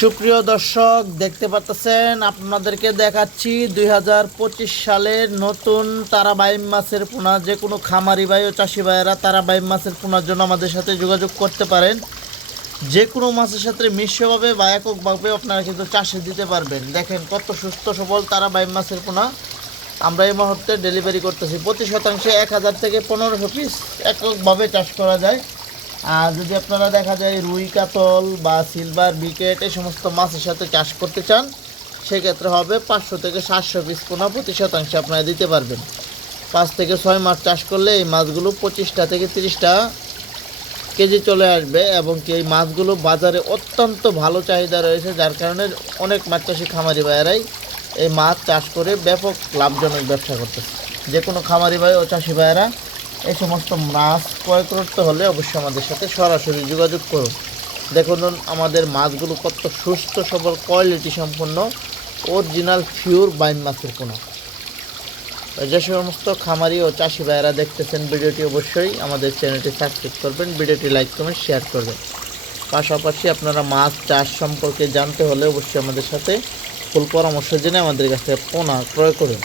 সুপ্রিয় দর্শক, দেখতে পাচ্ছেন, আপনাদেরকে দেখাচ্ছি দুই হাজার পঁচিশ সালের নতুন তারা বাইম মাছের পোনা। যে কোনো খামারি ভাই ও চাষি ভাইয়েরা তারা বাইম মাছের পোনার জন্য আমাদের সাথে যোগাযোগ করতে পারেন। যে কোনো মাছের সাথে মিশ্রভাবে বা এককভাবে আপনারা কিন্তু চাষে দিতে পারবেন। দেখেন কত সুস্থ সবল তারা বাইম মাছের পোনা। আমরা এই মুহূর্তে ডেলিভারি করতেছি। প্রতি শতাংশে এক হাজার থেকে পনেরোশো পিস এককভাবে চাষ করা যায়। আর যদি আপনারা দেখা যায় রুই, কাতল বা সিলভার, বিকেট এই সমস্ত মাছের সাথে চাষ করতে চান, সেক্ষেত্রে হবে পাঁচশো থেকে সাতশো পিস পোনা প্রতি শতাংশে আপনারা দিতে পারবেন। পাঁচ থেকে ছয় মাস চাষ করলে এই মাছগুলো পঁচিশটা থেকে তিরিশটা কেজি চলে আসবে এবং কি এই মাছগুলো বাজারে অত্যন্ত ভালো চাহিদা রয়েছে, যার কারণে অনেক মাছ চাষি খামারি ভাইয়েরাই এই মাছ চাষ করে ব্যাপক লাভজনক ব্যবসা করতেছে। যে কোনো খামারি ভাই ও চাষি ভাইয়েরা এই সমস্ত মাছ ক্রয় করতে হলে অবশ্যই আমাদের সাথে সরাসরি যোগাযোগ করুন। দেখুন, আমাদের মাছগুলো কত সুস্থ, সবল কোয়ালিটি সম্পন্ন অরিজিনাল পিওর বাইম মাছের পোনা। যে সমস্ত খামারি ও চাষি ভাইয়েরা দেখতেছেন ভিডিওটি অবশ্যই আমাদের চ্যানেলটি সাবস্ক্রাইব করবেন, ভিডিওটি লাইক কমেন্ট শেয়ার করবেন। পাশাপাশি আপনারা মাছ চাষ সম্পর্কে জানতে হলে অবশ্যই আমাদের সাথে ফুল পরামর্শ জেনে আমাদের কাছে পোনা ক্রয় করুন।